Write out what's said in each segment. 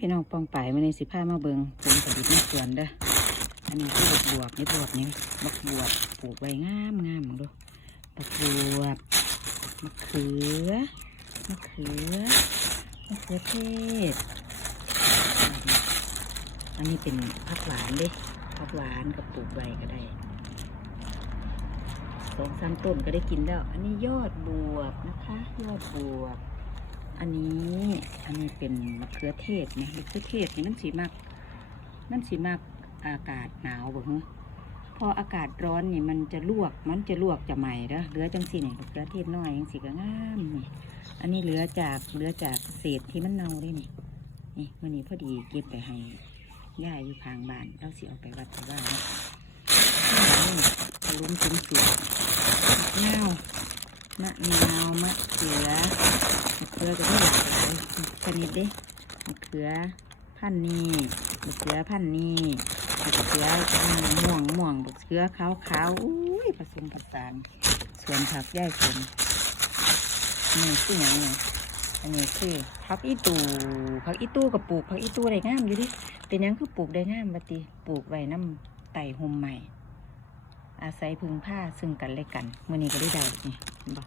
พี่น้องปองไปมาในสิผ้ามาเบิงเป็นผลิตในสวนเด้ออันนี้คือบกบวบนี่บวบนี่บักบวบปลูกไว้งามงามมึงดูบักบวบมะเขือมะเขือมะเขือเทศ อันนี้เป็นผักหวานเด้ผักหวานกับปลูกไว้ก็ได้สองสามต้นก็ได้กินแล้ว อันนี้ยอดบวบนะคะ ยอดบวบ อันนี้อันนี้เป็นมะเขือเทศนะมะเขือเทศนี่มันสีมากมันสีมากอากาศหนาวบ่ฮะพออากาศร้อนนี่มันจะลวกมันจะลวกจะใหม่เด้อเหลือจังสีนี่มะเขือเทศน้อยจังสีก็งามนี่อันนี้เหลือจากเหลือจากเศษที่มันเน่าได้นี่นี่วันนี้พอดีเก็บไปให้ย่าอยู่ทางบ้านเราสิเอาไปวัดไปว่าเนาะลุ้มถึงเสือมะนามะนาวมะเขือ เขือจะได้หลากหลายชนิดเด้มะเขือพันนี้มะเขือพันนี้มะเขือม่วงม่วงมะเขือขาวขาวอุ้ยผสมผสานสวนผักย่ายสวนนี่คืออย่างไงอันนี้คือผักอีตูผักอีตูกับปลูกผักอีตูได้งามอยู่ดิเป็นยังคือปลูกได้งามบัติปลูกไว้น้ำไต่ห่มใหม่ อาศัยพึ่งผ้าซึ่งกันและกันเมื่อนี้ก็ได้ได้นี่เห็นบ่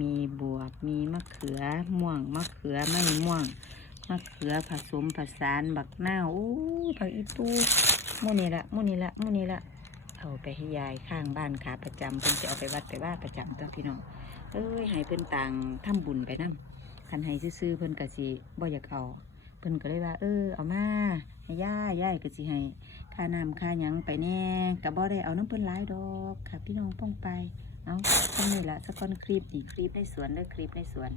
มีบวบมีมะเขือม่วง มะเขือไม่ม่วง มะเขือผสมผสานบักหน้าอู้ผักอีตูหมูนี่ละมูนี่ละมูนี่ละเอาไปให้ยายข้างบ้านขาประจำเพิ่นจะเอาไปวัดไปว่าประจำตัวพี่น้องเอ้ยให้เพิ่นต่างทำบุญไปนั่งคันให้ซื้อเพิ่นก็สิบ่อยากเอาเพิ่นก็เลยว่า เออเอามาให้ย่ายายก็สิให้ค่าน้ำค่าหยังไปแน่ก็บ่ได้เอาน้ำเพิ่นหลายดอกค่ะพี่น้องป้องไป เอาทำนี่ละสักคนคลิปอีกคลิปในสวนเด้อคลิปในสวน